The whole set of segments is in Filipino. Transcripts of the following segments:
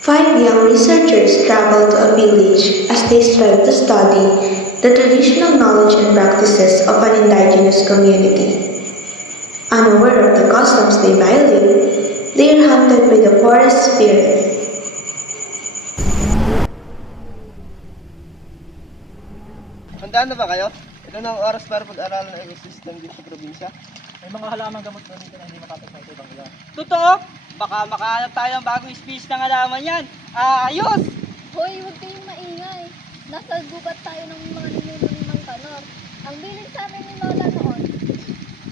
Five young researchers travel to a village as they strive to study the traditional knowledge and practices of an indigenous community. Unaware of the customs they violate, they are hunted by the forest spirit. Handaan na ba kayo? Ito na ang oras para pag-aralan ng ecosystem dito sa probinsya. May mga halamang gamot po dito na hindi makapagpay sa ibang lugar. Totoo? Baka makahanap tayo ng bagong species ng halaman yan. Ayos! Hoy, huwag kayong maingay. Nasa gubat tayo ng mga ninuno ni Mang Kanor. Ang bilin sa amin ni Lola noon,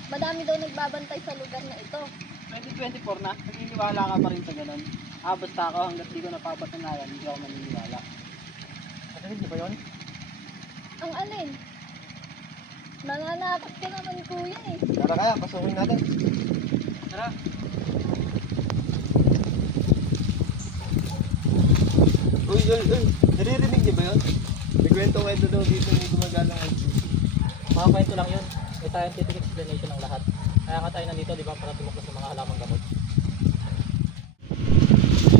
madami daw nagbabantay sa lugar na ito. 2024 na, naniniwala ka pa rin sa ganun. Basta ako hanggat di ko napapatunayan, hindi ako maniniwala. Narinig niyo ba yun? Ang alin? Nanganakot ka naman kuya eh. Tara kaya, pasukin natin. Tara. Uy, naririnig niyo ba yun? May kwento kayo daw dito may gumagalang ang Mga kwento lang yun. May scientific explanation ng lahat. Kaya nga tayo nandito, di ba, para tumuklas sa mga halamang gamot.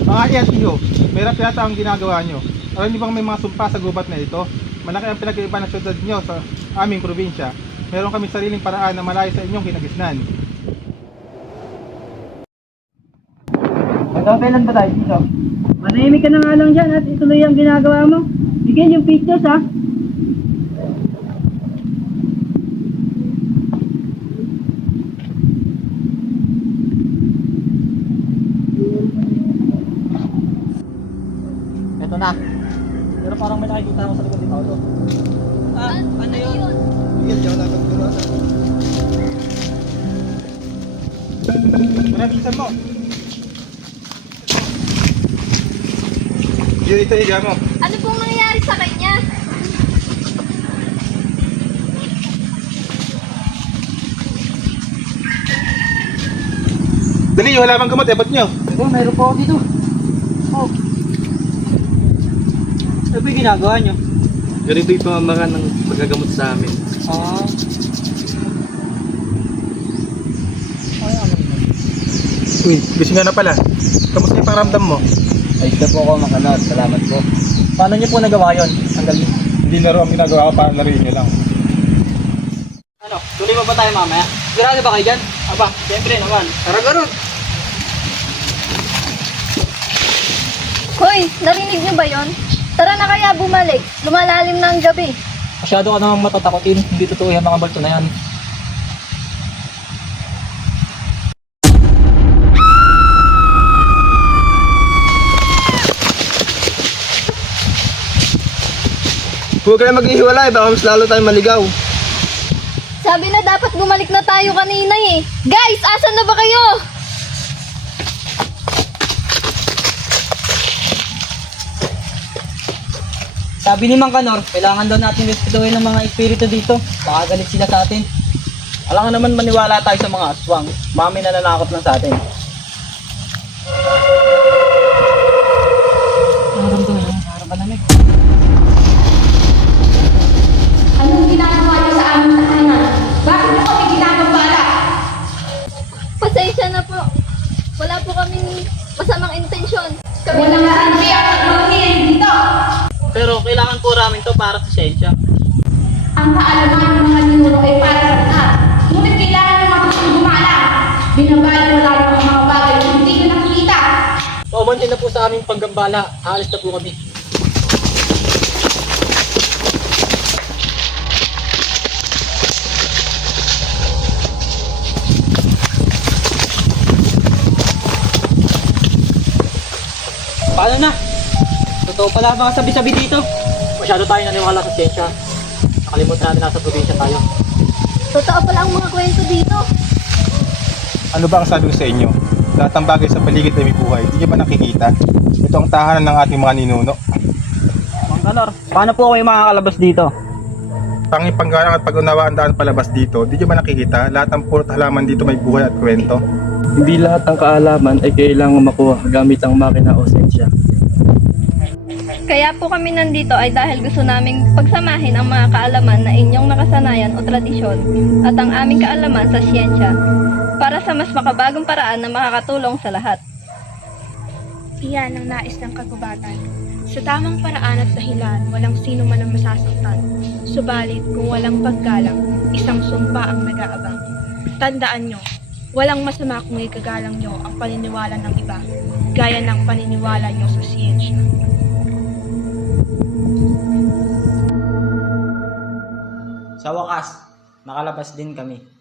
Mga LTO, mahirap yata ang ginagawa nyo. Alam niyo bang may mga sumpa sa gubat na ito? Malaki ang pinag-iiba ng syudad nyo sa aming probinsya. Meron kami sariling paraan na malayo sa inyong kinagisnan. Magkakailan ba tayo dito? Manahimik ka na nga lang dyan at ituloy ang ginagawa mo. Bigyan yung pictures ha. Ito na. Pero parang may nakikita ako sa likod ni Paolo. Ano yun? Yan, diyan natin turuan. Manabisan mo! Yun ito higa mo. Ano pong nangyayari sa kanya? Dali, wala bang gamot, ebot nyo. Mayroon po ako dito. Oh. Ano ba yung ginagawa nyo? Ganito yung pamamakan ng paggagamot sa amin. Uy, gising nga na pala. Kamusta yung pakiramdam mo? Ayos na po ako makanod. Salamat po. Paano nyo po nagawa yun? Ang galing. Hindi laro ang ginagawa ko para laruin nyo lang. Ano, tuloy pa ba tayo mamaya? Sigurado ba kayo dyan? Aba, siyempre naman. Tara ganun! Hoy, narinig niyo ba yon? Tara na kaya bumalik. Lumalalim na ang gabi. Masyado ka namang matatakotin. Hindi totoo yung mga balto na yan. Huwag kayo maghihiwalay, baka mas lalo tayong maligaw. Sabi na dapat bumalik na tayo kanina eh. Guys, asan na ba kayo? Sabi ni Mang Kanor, kailangan daw natin respetuhin ng mga espiritu dito. Baka galit sila sa atin. Alam nga naman maniwala tayo sa mga aswang. Mami na nanakot lang sa atin. Harap malamig. Anong ginagawa niyo sa aming tahanan? Bakit mo kami ginagambala? Pasensya na po. Wala po kaming masamang intensyon. Kami na nga ang kaya magmamahilin dito. Pero kailangan po namin to para sa siyensya. Ang kaalaman ng mga ninuno ay para sa lahat. Ngunit kailangan ng matutong gumala. Binabali mo lang ang mga bagay na hindi ko nakikita. Paumanhin na po sa aming paggambala. Aalis na po kami. Paano na? Totoo pala mga sabi-sabi dito. Masyado tayo naniwala sa siyensya. Nakalimutan natin nasa probinsya tayo. Totoo pala ang mga kwento dito. Ano ba ang sabi ko sa inyo? Lahat ng bagay sa paligid ay may buhay. Hindi nyo ba nakikita? Ito ang tahanan ng ating mga ninuno. Mang Kanor, paano po kayo makakalabas dito? Pangipanggalang at pag-unawaan daan palabas dito. Hindi nyo ba nakikita? Lahat ng purot halaman dito may buhay at kwento. Hindi lahat ng kaalaman ay kailangang makuha gamit ang makina o sensya. Kaya po kami nandito ay dahil gusto naming pagsamahin ang mga kaalaman na inyong nakasanayan o tradisyon at ang aming kaalaman sa siyensya para sa mas makabagong paraan na makakatulong sa lahat. Iyan ang nais ng kagubatan. Sa tamang paraan at dahilan, walang sino man ang masasaktan. Subalit kung walang paggalang, isang sumpa ang nag-aabang. Tandaan nyo, walang masama kung igagalang nyo ang paniniwala ng iba, gaya ng paniniwala nyo sa siyensya. Sa wakas, nakalabas din kami.